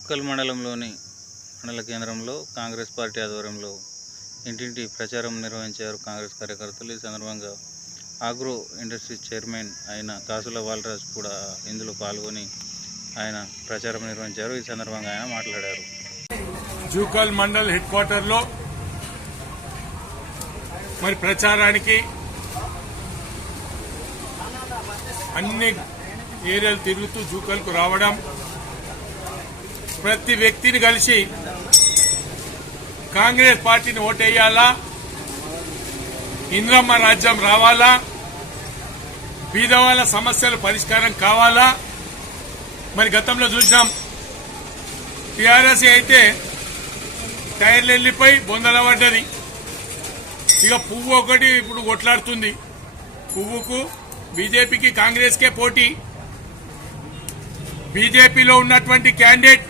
జుక్కల్ మండలంలోని మండల కేంద్రంలో కాంగ్రెస్ పార్టీ ఆధ్వర్యంలో ఇంటింటి ప్రచారం నిర్వహించారు కాంగ్రెస్ కార్యకర్తలు. ఈ సందర్భంగా ఆగ్రో ఇండస్ట్రీస్ చైర్మన్ అయిన కాసుల బాలరాజు కూడా ఇందులో పాల్గొని ఆయన ప్రచారం నిర్వహించారు. ఈ సందర్భంగా ఆయన మాట్లాడారు. జూకల్ మండల్ హెడ్ క్వార్టర్లో మరి ప్రచారానికి అన్ని ఏరియాలు తిరుగుతూ జూకల్కు రావడం ప్రతి వ్యక్తిని కలిసి కాంగ్రెస్ పార్టీని ఓటేయాలా? ఇంద్రమ్మ రాజ్యం రావాలా? బీదవాళ్ళ సమస్యల పరిష్కారం కావాలా? మరి గతంలో చూసినాం టీఆర్ఎస్ అయితే టైర్లు వెళ్ళిపోయి బొందల పడ్డది. ఇక పువ్వు ఒకటి ఇప్పుడు కొట్లాడుతుంది. పువ్వుకు బీజేపీకి కాంగ్రెస్కే పోటీ. బీజేపీలో ఉన్నటువంటి క్యాండిడేట్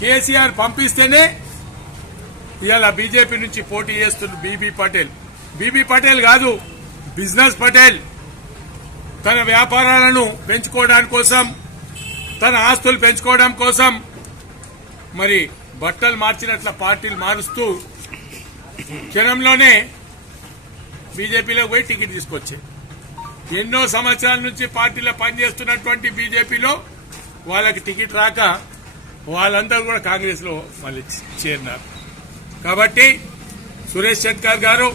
కేసీఆర్ పంపిస్తేనే ఇవాళ బీజేపీ నుంచి పోటీ చేస్తున్న బీబీ పటేల్. బీబీ పటేల్ కాదు బిజినెస్ పటేల్. తన వ్యాపారాలను పెంచుకోవడానికి కోసం తన ఆస్తులు పెంచుకోవడం కోసం మరి బట్టలు మార్చినట్ల పార్టీలు మారుస్తూ క్షణంలోనే బీజేపీలో పోయి టికెట్ తీసుకొచ్చే ఎన్నో సంవత్సరాల నుంచి పార్టీలో పనిచేస్తున్నటువంటి బీజేపీలో వాళ్ళకి టికెట్ రాక వాళ్ళందరూ కూడా కాంగ్రెస్లో మళ్ళీ చేరినారు. కాబట్టి సురేష్ శెట్కర్ గారు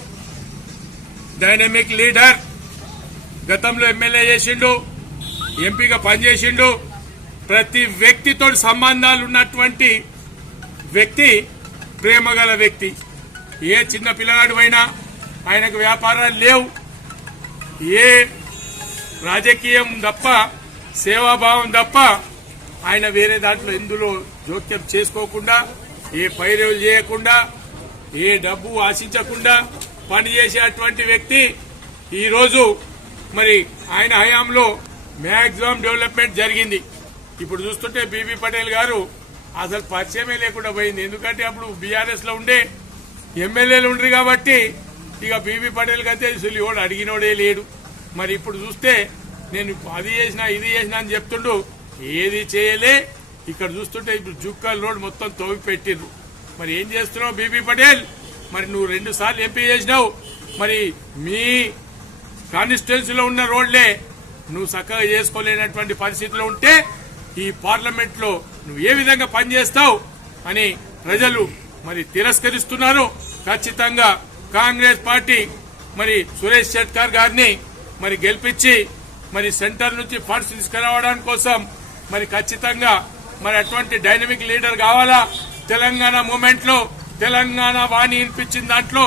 డైనమిక్ లీడర్ గతంలో ఎమ్మెల్యే చేసిండు ఎంపీగా పనిచేసిండు. ప్రతి వ్యక్తితో సంబంధాలు ఉన్నటువంటి వ్యక్తి ప్రేమగల వ్యక్తి. ఏ చిన్న పిల్లగాడు అయినా ఆయనకు వ్యాపారాలు లేవు. ఏ రాజకీయం తప్ప సేవాభావం తప్ప ఆయన వేరే దాంట్లో ఇందులో జోక్యం చేసుకోకుండా ఏ పైరవులు చేయకుండా ఏ డబ్బు ఆశించకుండా పనిచేసేటువంటి వ్యక్తి ఈరోజు మరి ఆయన హయాంలో మ్యాక్సిమం డెవలప్మెంట్ జరిగింది. ఇప్పుడు చూస్తుంటే బీబీ పటేల్ గారు అసలు పరిచయమే లేకుండా పోయింది. ఎందుకంటే అప్పుడు బీఆర్ఎస్లో ఉండే ఎమ్మెల్యేలు ఉండరు కాబట్టి ఇక బీబీ పటేల్ అయితే అసలు ఎవడు అడిగినోడే లేడు. మరి ఇప్పుడు చూస్తే నేను అది చేసినా ఇది చేసినా అని చెప్తుండు. ఏది చేయలే. ఇక్కడ చూస్తుంటే ఇప్పుడు జుక్కల్ రోడ్ మొత్తం తవ్వి పెట్టిర్రు మరి ఏం చేస్తున్నావు బీబీ పటేల్? మరి నువ్వు రెండు సార్లు ఎంపీ చేసినావు. మరి మీ కాన్స్టిట్యున్సీలో ఉన్న రోడ్లే నువ్వు చక్కగా చేసుకోలేనటువంటి పరిస్థితిలో ఉంటే ఈ పార్లమెంట్లో నువ్వు ఏ విధంగా పనిచేస్తావు అని ప్రజలు మరి తిరస్కరిస్తున్నారు. ఖచ్చితంగా కాంగ్రెస్ పార్టీ మరి సురేష్ షెట్కర్ గారిని మరి గెలిపించి మరి సెంటర్ నుంచి ఫండ్స్ తీసుకురావడానికి కోసం మరి ఖచ్చితంగా మరి అటువంటి డైనమిక్ లీడర్ కావాలా? తెలంగాణ మూమెంట్లో తెలంగాణ వాణి వినిపించిన దాంట్లో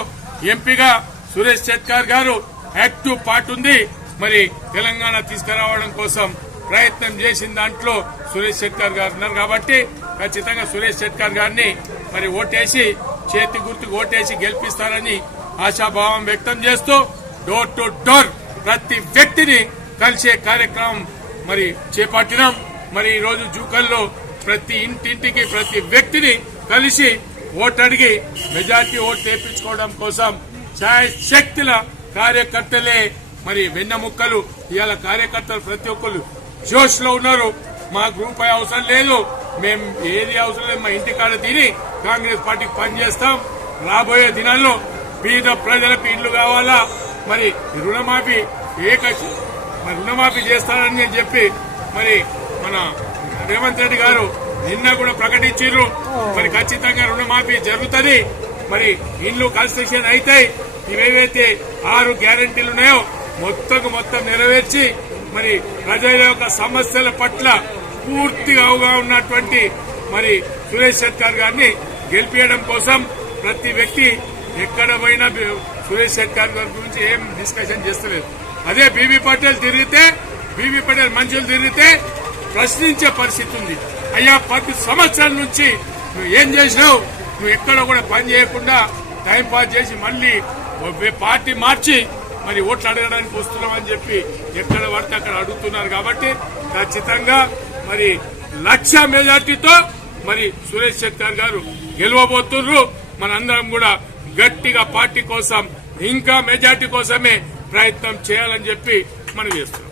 ఎంపీగా సురేష్ షెట్కర్ గారు యాక్టివ్ పార్ట్ ఉంది. మరి తెలంగాణ తీసుకురావడం కోసం ప్రయత్నం చేసిన దాంట్లో సురేష్ షెట్కర్ గారు ఉన్నారు కాబట్టి ఖచ్చితంగా సురేష్ షెట్కర్ గారిని మరి ఓటేసి చేతి గుర్తుకు ఓటేసి గెలిపిస్తారని ఆశాభావం వ్యక్తం చేస్తూ డోర్ టు డోర్ ప్రతి వ్యక్తిని కలిసే కార్యక్రమం మరి చేపట్టినాం. మరి ఈ రోజు జూకల్లో ప్రతి ఇంటింటికి ప్రతి వ్యక్తిని కలిసి ఓటు అడిగి మెజార్టీ ఓటు తెప్పించుకోవడం కోసం శక్తుల కార్యకర్తలే. మరి వెన్నెముక్కలు ఇవాళ కార్యకర్తలు ప్రతి ఒక్కరు జోష్లో ఉన్నారు మాకు రూపాయి అవసరం లేదు. మేము ఏది అవసరం లేదు మా ఇంటికాడ తిని కాంగ్రెస్ పార్టీకి పనిచేస్తాం రాబోయే దినాల్లో పేద ప్రజలకు ఇల్లు కావాలా? మరి రుణమాఫీ ఏక మరి రుణమాఫీ చేస్తారని చెప్పి మరి మన రేవంత్ రెడ్డి గారు నిన్న కూడా ప్రకటించారు మరి ఖచ్చితంగా రుణమాఫీ జరుగుతుంది. మరి ఇల్లు కన్స్ట్రక్షన్ అయితే ఇవేవైతే ఆరు గ్యారంటీలు ఉన్నాయో మొత్తం మొత్తం నెరవేర్చి మరి ప్రజల యొక్క సమస్యల పట్ల పూర్తిగా అవగాహన ఉన్నటువంటి మరి సురేష్ శెట్కర్ గారిని గెలిపించడం కోసం ప్రతి వ్యక్తి ఎక్కడ పోయినా సురేష్ శెట్కర్ గారి గురించి ఏం డిస్కషన్ చేస్తలేదు. అదే బీబీ పటేల్ తిరిగితే బీబీ పటేల్ మనుషులు తిరిగితే ప్రశ్నించే పరిస్థితి ఉంది. అయ్యా పది సంవత్సరాల నుంచి నువ్వు ఏం చేసినావు? నువ్వు ఎక్కడ కూడా పని చేయకుండా టైం పాస్ చేసి మళ్ళీ పార్టీ మార్చి మరి ఓట్లు అడగడానికి వస్తున్నాం అని చెప్పి ఎక్కడ పడితే అక్కడ అడుగుతున్నారు కాబట్టి ఖచ్చితంగా మరి లక్ష మెజార్టీతో మరి సురేష్ శెట్కర్ గారు గెలవబోతున్నారు మనందరం కూడా గట్టిగా పార్టీ కోసం ఇంకా మెజార్టీ కోసమే ప్రయత్నం చేయాలని చెప్పి మనం చేస్తున్నాం.